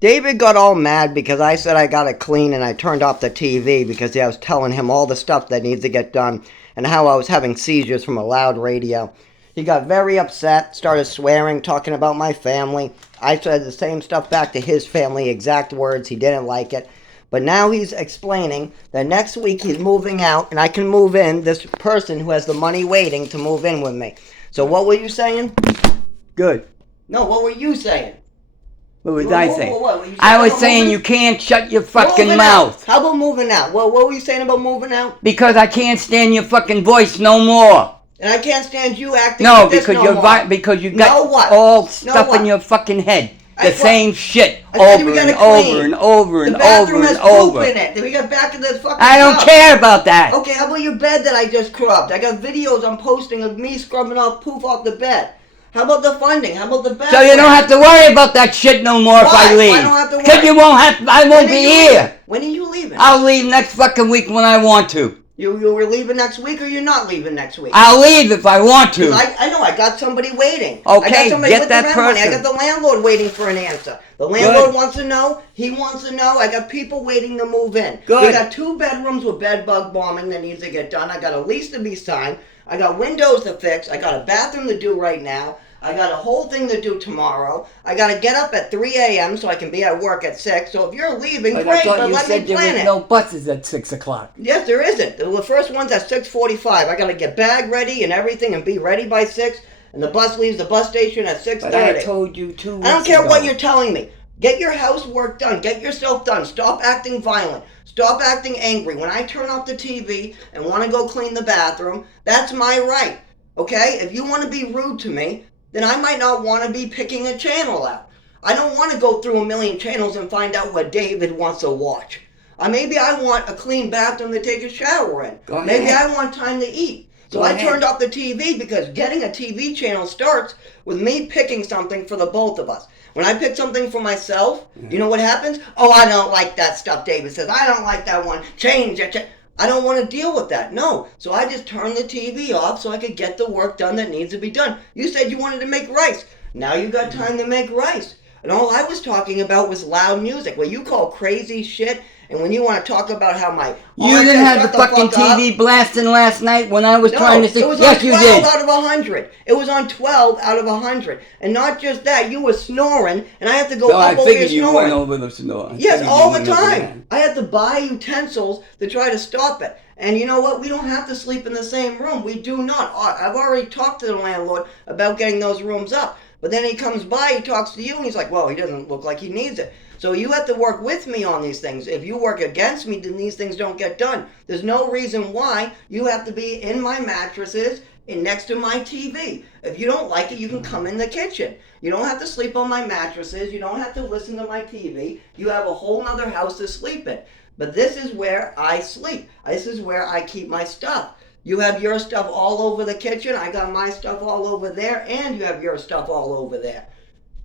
David got all mad because I said I got to clean and I turned off the TV because I was telling him all the stuff that needs to get done and how I was having seizures from a loud radio. He got very upset, started swearing, talking about my family. I said the same stuff back to his family, exact words. He didn't like it. But now he's explaining that next week he's moving out and I can move in this person who has the money waiting to move in with me. So what were you saying? Good. No, what were you saying? What was I saying? What? I was saying you can't shut your fucking mouth. How about moving out? What were you saying about moving out? Because I can't stand your fucking voice no more. And I can't stand you acting No, like this because no more. because you got No what? all stuff what? in your fucking head. I The same shit I said over we and gotta clean. over and over and The bathroom over has and poop over. in it. Then we got back to the fucking I don't tub. care about that. Okay, how about your bed that I just scrubbed? I got videos I'm posting of me scrubbing off poop off the bed. How about the funding? How about the bathroom? So you don't have to worry about that shit no more if Why? I leave. Why don't I have to Because worry? you won't have. I won't be here. When are you leaving? I'll leave next fucking week when I want to. You were leaving next week or you're not leaving next week? I'll leave if I want to. I know, I got somebody waiting. Okay, I got somebody get with that the rent money. I person. got the landlord waiting for an answer. The landlord Good. wants to know. He wants to know. I got people waiting to move in. Good. We got 2 bedrooms with bed bug bombing that needs to get done. I got a lease to be signed. I got windows to fix. I got a bathroom to do right now. I got a whole thing to do tomorrow. I got to get up at 3 a.m. so I can be at work at 6. So if you're leaving, But great, I thought but you let me said there plan was it. no buses at 6 o'clock. Yes, there isn't. The first one's at 6:45. I got to get bag ready and everything and be ready by 6. And the bus leaves the bus station at 6:30. But I told you 2 weeks I don't care ago. what you're telling me. Get your housework done. Get yourself done. Stop acting violent. Stop acting angry. When I turn off the TV and want to go clean the bathroom, that's my right. Okay? If you want to be rude to me, then I might not want to be picking a channel out. I don't want to go through a million channels and find out what David wants to watch. Maybe I want a clean bathroom to take a shower in. Go ahead. Maybe I want time to eat. So Go I ahead. turned off the TV because getting a TV channel starts with me picking something for the both of us. When I pick something for myself, do you know what happens? Oh, I don't like that stuff, David says. I don't like that one. Change it. I don't want to deal with that. No. So I just turned the TV off so I could get the work done that needs to be done. You said you wanted to make rice. Now you got time to make rice. And all I was talking about was loud music. What you call crazy shit. And when you want to talk about how my... You didn't have the fucking TV blasting last night when I was trying to see. It was Yes, on you 12 did. out of 100. It was on 12 out of 100. And not just that, you were snoring, and I have to go No, I up over your figured you snoring. went over the snow. Yes, all the time. I had to buy utensils to try to stop it. And you know what? We don't have to sleep in the same room. We do not. I've already talked to the landlord about getting those rooms up. But then he comes by, he talks to you, and he's like, well, he doesn't look like he needs it. So you have to work with me on these things. If you work against me, then these things don't get done. There's no reason why you have to be in my mattresses and next to my TV. If you don't like it, you can come in the kitchen. You don't have to sleep on my mattresses. You don't have to listen to my TV. You have a whole nother house to sleep in. But this is where I sleep. This is where I keep my stuff. You have your stuff all over the kitchen. I got my stuff all over there. And you have your stuff all over there.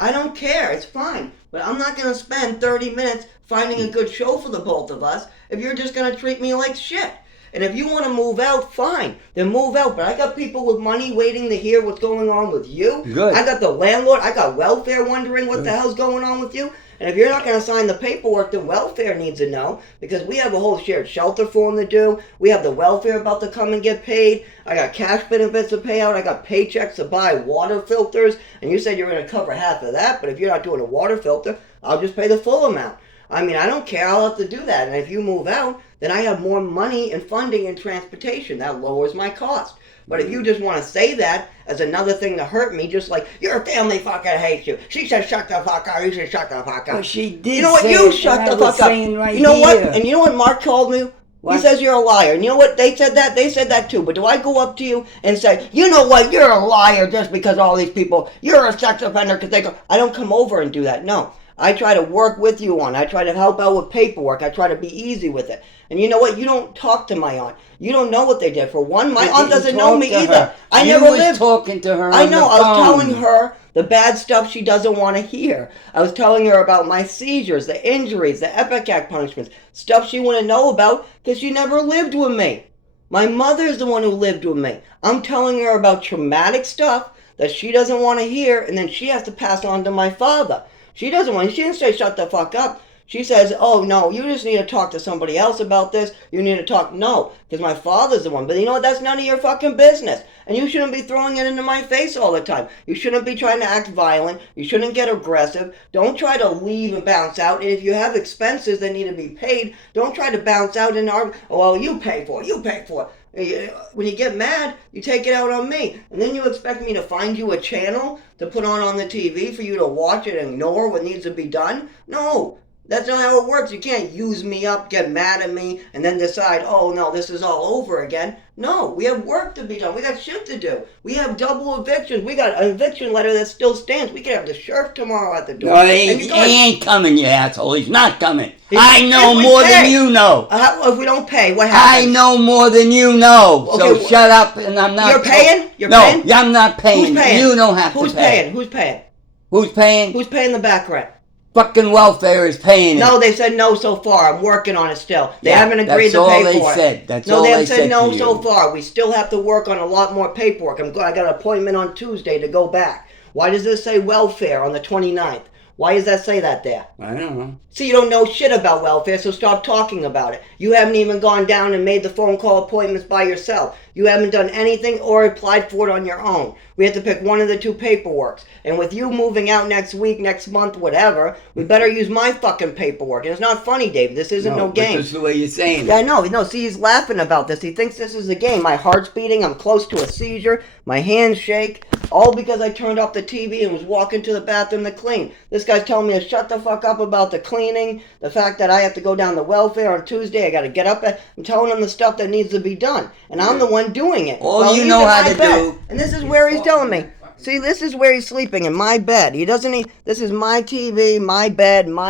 I don't care. It's fine. But I'm not going to spend 30 minutes finding a good show for the both of us if you're just going to treat me like shit. And if you want to move out, fine. Then move out. But I got people with money waiting to hear what's going on with you. Good. I got the landlord. I got welfare wondering what the hell's going on with you. And if you're not going to sign the paperwork, then welfare needs to know. Because we have a whole shared shelter form to do. We have the welfare about to come and get paid. I got cash benefits to pay out. I got paychecks to buy water filters. And you said you're going to cover half of that. But if you're not doing a water filter, I'll just pay the full amount. I mean, I don't care. I'll have to do that. And if you move out, then I have more money and funding and transportation. That lowers my cost. But if you just want to say that as another thing to hurt me, just like, your family fucking hates you. She said, shut the fuck up. You should shut the fuck up. Well, she did. You know what? Say You it, shut and the I was fuck up. saying right You know what? here. And you know what Mark told me? What? He says you're a liar. And you know what? They said that. They said that too. But do I go up to you and say, you know what? You're a liar just because all these people, you're a sex offender because they go. I don't come over and do that. No. I try to work with you on it. I try to help out with paperwork. I try to be easy with it. And you know what? You don't talk to my aunt. You don't know what they did. For one, my aunt doesn't know me either. I never lived. Talking to her. I on know. the I was phone. telling her the bad stuff she doesn't want to hear. I was telling her about my seizures, the injuries, the Epicac punishments, stuff she want to know about because she never lived with me. My mother's the one who lived with me. I'm telling her about traumatic stuff that she doesn't want to hear, and then she has to pass on to my father. She doesn't want. She didn't say shut the fuck up. She says, oh, no, you just need to talk to somebody else about this. You need to talk. No, because my father's the one. But you know what? That's none of your fucking business. And you shouldn't be throwing it into my face all the time. You shouldn't be trying to act violent. You shouldn't get aggressive. Don't try to leave and bounce out. And if you have expenses that need to be paid, don't try to bounce out and argue. Oh, well, you pay for it. You pay for it. When you get mad, you take it out on me. And then you expect me to find you a channel to put on the TV for you to watch and ignore what needs to be done? No. That's not how it works. You can't use me up, get mad at me, and then decide, oh no, this is all over again. No, we have work to be done. We got shit to do. We have double evictions. We got an eviction letter that still stands. We could have the sheriff tomorrow at the door. No, he ain't coming, you asshole. He's not coming. I know more than you know. If we don't pay, what happens? I know more than you know. Okay, so shut up, and I'm not. You're paying? You're paying? No, I'm not paying. Who's paying? You don't have Who's to pay. Paying? Who's paying? Who's paying? Who's paying the back rent? Fucking welfare is paying it. No, they said no so far. I'm working on it still. They haven't agreed to pay for it. That's all they said. No, they said no so far. We still have to work on a lot more paperwork. I got an appointment on Tuesday to go back. Why does this say welfare on the 29th? Why does that say that there? I don't know. See, you don't know shit about welfare, so stop talking about it. You haven't even gone down and made the phone call appointments by yourself. You haven't done anything or applied for it on your own. We have to pick one of the two paperworks. And with you moving out next week, next month, whatever, we better use my fucking paperwork. And it's not funny, Dave. This isn't no game. That's the way you're saying it. Yeah, I know. No, see, he's laughing about this. He thinks this is a game. My heart's beating. I'm close to a seizure. My hands shake. All because I turned off the TV and was walking to the bathroom to clean. This guy's telling me to shut the fuck up about the cleaning, the fact that I have to go down to welfare on Tuesday. I got to get up. I'm telling him the stuff that needs to be done. And I'm the one doing it. All you know how to do. And this is where he's telling me. See, this is where he's sleeping, in my bed. This is my TV, my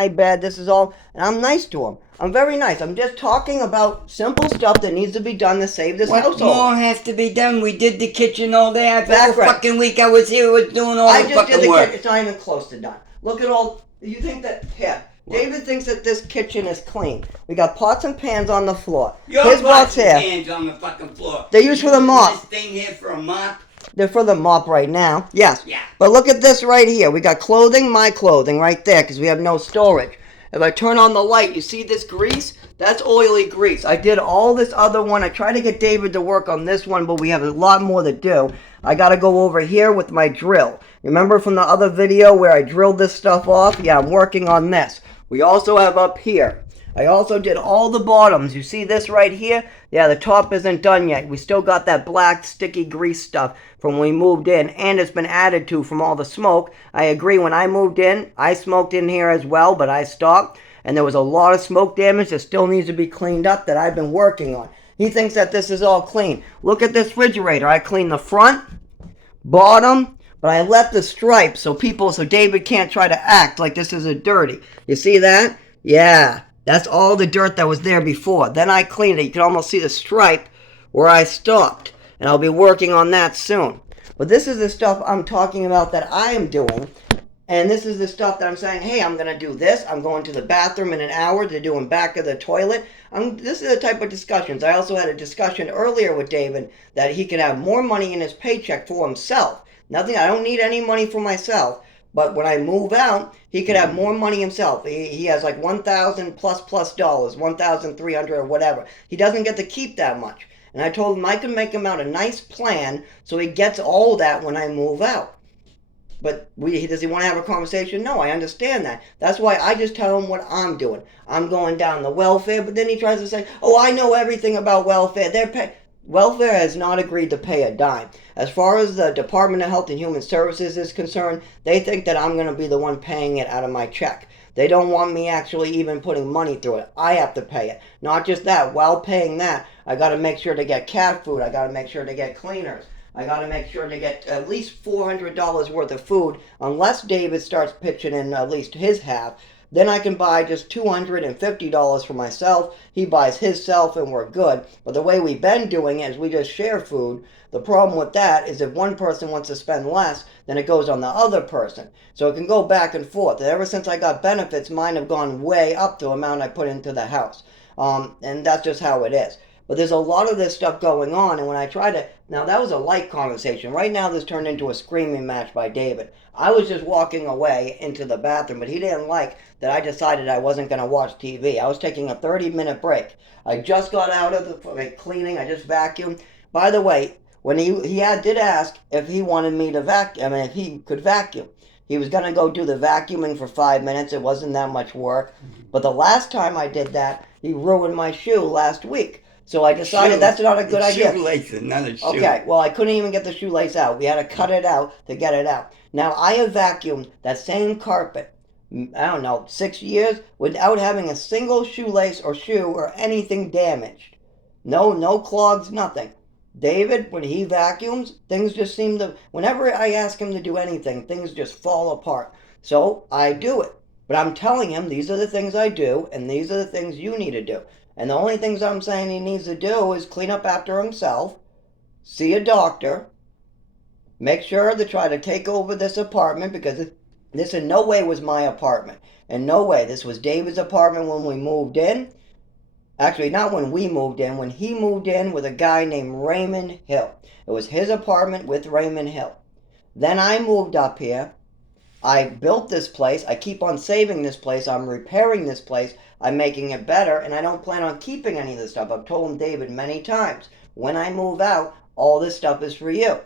bed, this is all, and I'm nice to him. I'm very nice. I'm just talking about simple stuff that needs to be done to save this household. What more has to be done? We did the kitchen all day. The whole fucking week I was here, was doing all the fucking work. It's not even close to done. Look at all, you think that, here. David thinks that this kitchen is clean. We got pots and pans on the floor. His pots and pans on the fucking floor. They're used for the mop. This thing here for a mop. They're for the mop right now. Yes. Yeah. But look at this right here. We got clothing, my clothing right there because we have no storage. If I turn on the light, you see this grease? That's oily grease. I did all this other one. I tried to get David to work on this one, but we have a lot more to do. I got to go over here with my drill. Remember from the other video where I drilled this stuff off? Yeah, I'm working on this. We also have up here. I also did all the bottoms. You see this right here? Yeah, the top isn't done yet. We still got that black sticky grease stuff from when we moved in, and it's been added to from all the smoke. I agree, when I moved in, I smoked in here as well, but I stopped, and there was a lot of smoke damage that still needs to be cleaned up that I've been working on. He thinks that this is all clean. Look at this refrigerator. I cleaned the front, bottom, but I left the stripes so David can't try to act like this is a dirty. You see that? Yeah. That's all the dirt that was there before. Then I cleaned it. You can almost see the stripe where I stopped. And I'll be working on that soon. But this is the stuff I'm talking about that I am doing. And this is the stuff that I'm saying, hey, I'm going to do this. I'm going to the bathroom in an hour to do in back of the toilet. This is the type of discussions. I also had a discussion earlier with David that he could have more money in his paycheck for himself. I don't need any money for myself. But when I move out, he could have more money himself. He has like $1,000 plus dollars, $1,300 or whatever. He doesn't get to keep that much. And I told him I could make him out a nice plan so he gets all that when I move out. But does he want to have a conversation? No, I understand that. That's why I just tell him what I'm doing. I'm going down the welfare, but then he tries to say, oh, I know everything about welfare. Welfare has not agreed to pay a dime. As far as the Department of Health and Human Services is concerned, they think that I'm going to be the one paying it out of my check. They don't want me actually even putting money through it. I have to pay it. Not just that, while paying that, I got to make sure to get cat food. I got to make sure to get cleaners. I got to make sure to get at least $400 worth of food, unless David starts pitching in at least his half. Then I can buy just $250 for myself. He buys his self and we're good. But the way we've been doing it is we just share food. The problem with that is if one person wants to spend less, then it goes on the other person. So it can go back and forth. Ever since I got benefits, mine have gone way up the amount I put into the house. And that's just how it is. But there's a lot of this stuff going on, and when I try to... Now, that was a light conversation. Right now, this turned into a screaming match by David. I was just walking away into the bathroom, but he didn't like that I decided I wasn't going to watch TV. I was taking a 30-minute break. I just got out of the cleaning. I just vacuumed. By the way, when he did ask if he wanted me to vacuum, I mean, if he could vacuum. He was going to go do the vacuuming for 5 minutes. It wasn't that much work. But the last time I did that, he ruined my shoe last week. So I decided that's not a good idea. Shoelace, another shoe. Okay, well, I couldn't even get the shoelace out. We had to cut it out to get it out. Now, I have vacuumed that same carpet, I don't know, 6 years without having a single shoelace or shoe or anything damaged. No clogs, nothing. David, when he vacuums, things just seem to... Whenever I ask him to do anything, things just fall apart. So I do it. But I'm telling him these are the things I do, and these are the things you need to do. And the only things I'm saying he needs to do is clean up after himself, see a doctor, make sure to try to take over this apartment, because this in no way was my apartment. In no way. This was David's apartment when we moved in. Actually, not when we moved in. When he moved in with a guy named Raymond Hill. It was his apartment with Raymond Hill. Then I moved up here. I built this place. I keep on saving this place. I'm repairing this place. I'm making it better, and I don't plan on keeping any of this stuff. I've told David many times, when I move out, all this stuff is for you.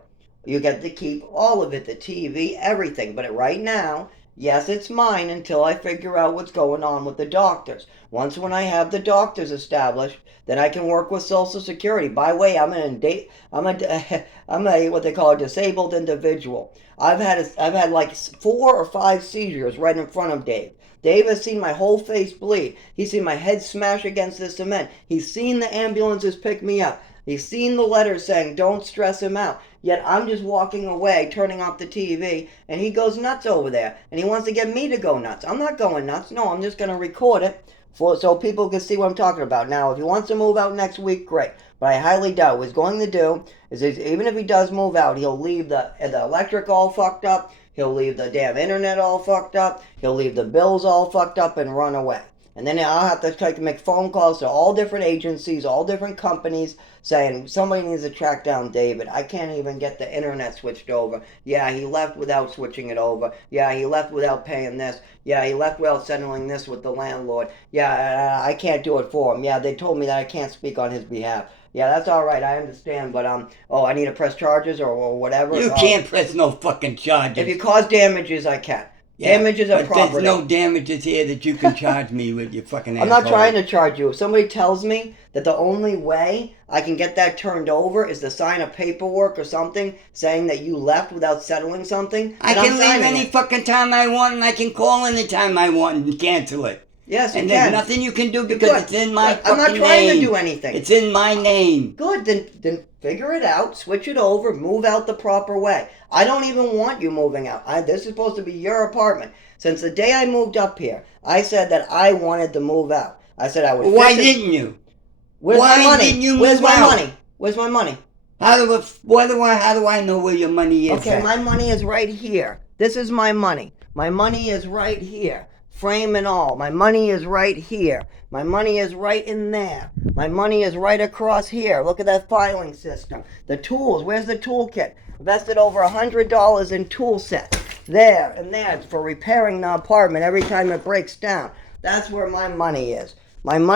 You get to keep all of it, the TV, everything. But right now, yes, it's mine until I figure out what's going on with the doctors. Once when I have the doctors established, then I can work with Social Security. By the way, I'm a what they call a disabled individual. I've had like 4 or 5 seizures right in front of Dave. Dave has seen my whole face bleed. He's seen my head smash against the cement. He's seen the ambulances pick me up. He's seen the letters saying, don't stress him out. Yet I'm just walking away, turning off the TV, and he goes nuts over there. And he wants to get me to go nuts. I'm not going nuts. No, I'm just going to record it so people can see what I'm talking about. Now, if he wants to move out next week, great. But I highly doubt what he's going to do is even if he does move out, he'll leave the electric all fucked up. He'll leave the damn internet all fucked up. He'll leave the bills all fucked up and run away. And then I'll have to make phone calls to all different agencies, all different companies, saying somebody needs to track down David. I can't even get the internet switched over. Yeah, he left without switching it over. Yeah, he left without paying this. Yeah, he left without settling this with the landlord. Yeah, I can't do it for him. Yeah, they told me that I can't speak on his behalf. Yeah, that's all right. I understand, but I need to press charges or whatever. You can't press no fucking charges. If you cause damages, I can. Yeah, damages are property. There's no damages here that you can charge me with, your fucking I'm not trying to charge you. If somebody tells me that the only way I can get that turned over is to sign a paperwork or something saying that you left without settling something, I can leave any fucking time I want, and I can call any time I want and cancel it. Yes, you and can. There's nothing you can do because it's in my fucking name. I'm not trying to do anything. It's in my name. Good, then figure it out, switch it over, move out the proper way. I don't even want you moving out. This is supposed to be your apartment. Since the day I moved up here, I said that I wanted to move out. I said I would. Why didn't you? Why didn't you move Where's my out? money? Where's my money? How do I know where your money is? Okay, my money is right here. This is my money. My money is right here. Frame and all. My money is right here. My money is right in there. My money is right across here. Look at that filing system. The tools. Where's the toolkit? Invested over $100 in tool sets. There and there for repairing the apartment every time it breaks down. That's where my money is. My money